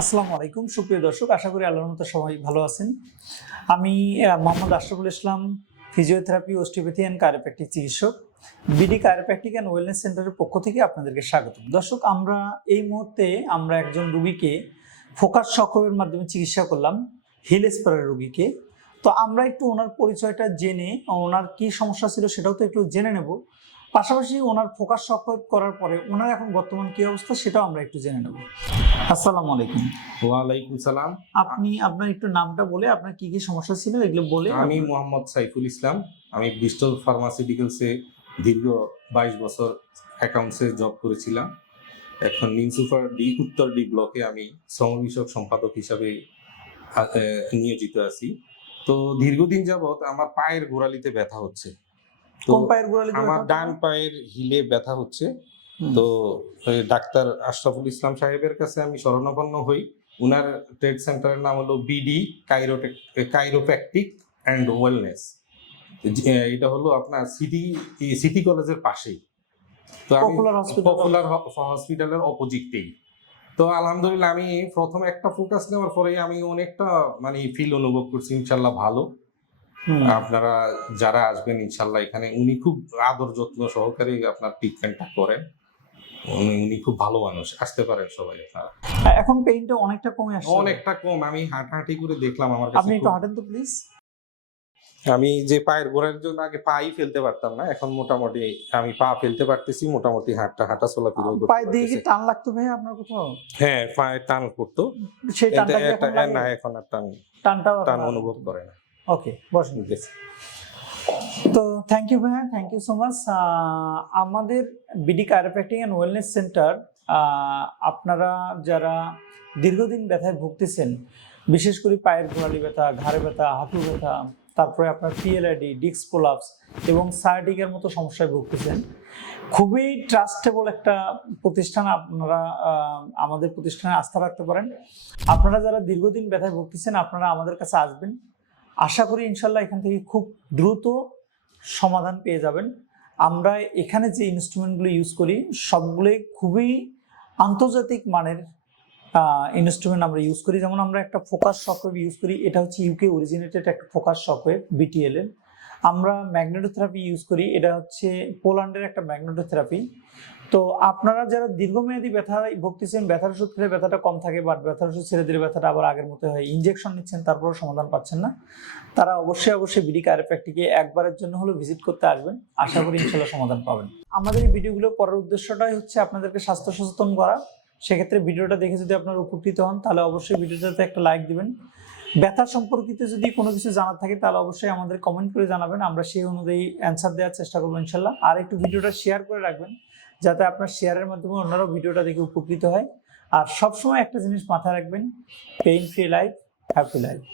আসসালামু আলাইকুম। সুপ্রিয় দর্শক, আশা করি আল্লাহর মতো সবাই ভালো আছেন। আমি Mohammad Ashraful Islam, physiotherapy, osteopathy and chiropractic চিকিৎসক বিডি কায়োপ্যাকটিক অ্যান্ড ওয়েলনেস সেন্টারের পক্ষ থেকে আপনাদেরকে স্বাগত দর্শক, আমরা এই মুহূর্তে আমরা একজন রুগীকে ফোকাস চক্রের মাধ্যমে চিকিৎসা করলাম হিল স্পারের রুগীকে। তো আমরা একটু ওনার পরিচয়টা জেনে ওনার কি সমস্যা ছিল সেটাও তো একটু জেনে নেব। পাশাপাশি ওনার ফোকাস চক্র করার পরে ওনার এখন বর্তমান কি অবস্থা সেটাও আমরা একটু জেনে নেব। আসসালামু আলাইকুম। ওয়ালাইকুম সালাম। আপনি আপনার একটু নামটা বলে আপনার কি কি সমস্যা ছিল এগুলো বলে আমি মোহাম্মদ সাইফুল ইসলাম। আমি ব্রিস্টল ফার্মাসিউটিক্যালসে দীর্ঘ বাইশ বছর অ্যাকাউন্টসে জব করেছিলাম। এখন নিনসুফার ডি উত্তর ডি ব্লকে আমি শ্রম বিষয়ক সম্পাদক হিসাবে নিয়োজিত আছি। তো দীর্ঘদিন যাবৎ আমার পায়ের গোড়ালিতে ব্যথা হচ্ছে। তো পায়ের গোড়ালি দিয়ে আমার ডান পায়ের হিলে ব্যথা হচ্ছে। তো ডাক্তার আশরাফুল ইসলাম সাহেবের কাছে আমি শরণাপন্ন হই। উনার ট্রেড সেন্টারের নাম হলো BD Chirotech chiropractic and wellness. এটা হলো আপনার সিটি সিটি কলেজের পাশেই। তো আমি পপুলার হসপিটালের অপোজিটেই তো আলহামদুলিল্লাহ আমি প্রথম একটা ফোকাস নেওয়ার পরে আমি অনেকটা মানে ফিল অনুভব করছি ইনশাল্লাহ ভালো। আপনারা যারা আসবেন ইনশাল্লাহ এখানে উনি খুব আদর যত্ন সহকারে আপনার ট্রিটমেন্টটা করেন। উনি খুব ভালো মানুষ। আসতে পারেন সবাই আপনারা। এখন পেইনটা অনেকটা কমে আসছে। অনেকটা কম। আমি হাঁটাহাঁটি করে দেখলাম আমার আপনি একটু হাঁটেন তো প্লিজ আমি যে পায়ের গোড়ার জন্য আগে পাই ফেলতে পারতাম না এখন মোটামুটি আমি পা ফেলতে পারতেছি মোটামুটি হাঁটা হাঁটা চলা করতে পায়ে দিয়ে কি টান লাগতো ভাই আপনার কোথাও? হ্যাঁ পায়ে টান করতো সেই টানটা না এখন আর টান টানটাও টান অনুভব করে না। ওকে বসেন। তো থ্যাংক ইউ ভাইয়া থ্যাংক ইউ সো মাচ আমাদের BD chiropractic and wellness centre আপনারা যারা দীর্ঘদিন ব্যথায় ভুগতেছেন বিশেষ করে পায়ের গোড়ালি ব্যথা ঘাড়ে ব্যথা হাঁটু ব্যথা তারপরে আপনার পিএলআইডি ডিস্ক প্রোলাপস এবং সায়াটিকের মতো সমস্যায় ভুগতেছেন। খুবই ট্রাস্টেবল একটা প্রতিষ্ঠান আপনারা আমাদের প্রতিষ্ঠানে আস্থা রাখতে পারেন। আপনারা যারা দীর্ঘদিন ব্যথায় ভুগতেছেন, আপনারা আমাদের কাছে আসবেন। আশা করি ইনশাল্লাহ এখান থেকে খুব দ্রুত সমাধান পেয়ে যাবেন। আমরা এখানে যে ইনস্ট্রুমেন্টগুলো ইউজ করি, সবগুলোই খুবই আন্তর্জাতিক মানের ইনস্ট্রুমেন্ট আমরা ইউজ করি। যেমন আমরা একটা ফোকাস শকওয়েভ ইউজ করি, এটা হচ্ছে ইউকে অরিজিনেটেড একটা ফোকাস শকওয়েভ বিটিএল এর। আমরা ম্যাগনেটোথেরাপি ইউজ করি, এটা হচ্ছে পোল্যান্ডের একটা ম্যাগনেটোথেরাপি তো আপনারা যারা দীর্ঘমেয়াদী ব্যথায় ভুগতেছেন, ব্যথার ওষুধ খেলে ব্যথাটা কম থাকে বাট ব্যথার ওষুধ ছেড়ে দিলে ব্যথাটা আবার আগের মতো হয়। ইঞ্জেকশন নিচ্ছেন, তারপরেও সমাধান পাচ্ছেন না। তারা অবশ্যই অবশ্যই বিডি কায়োপ্র্যাকটিকে একবারের জন্য হলেও ভিজিট করতে আসবেন। আশা করি ইনশাল্লাহ সমাধান পাবেন। আমাদের এই ভিডিওগুলো করার উদ্দেশ্যটাই হচ্ছে আপনাদেরকে স্বাস্থ্য সচেতন করা। সেক্ষেত্রে ভিডিওটা দেখে যদি আপনারা উপকৃত হন, তাহলে অবশ্যই ভিডিওটাতে একটা লাইক দিবেন। ব্যথা সম্পর্কিত যদি কোনো কিছু জানার থাকে, তাহলে অবশ্যই আমাদের কমেন্ট করে জানাবেন। আমরা সেই অনুযায়ী অ্যান্সার দেওয়ার চেষ্টা করব ইনশাল্লাহ। আর একটু ভিডিওটা শেয়ার করে রাখবেন, যাতে আপনার শেয়ারের মাধ্যমে অন্যরাও ভিডিওটা দেখে উপকৃত হয়। আর সবসময় একটা জিনিস মাথায় রাখবেন pain free life happy life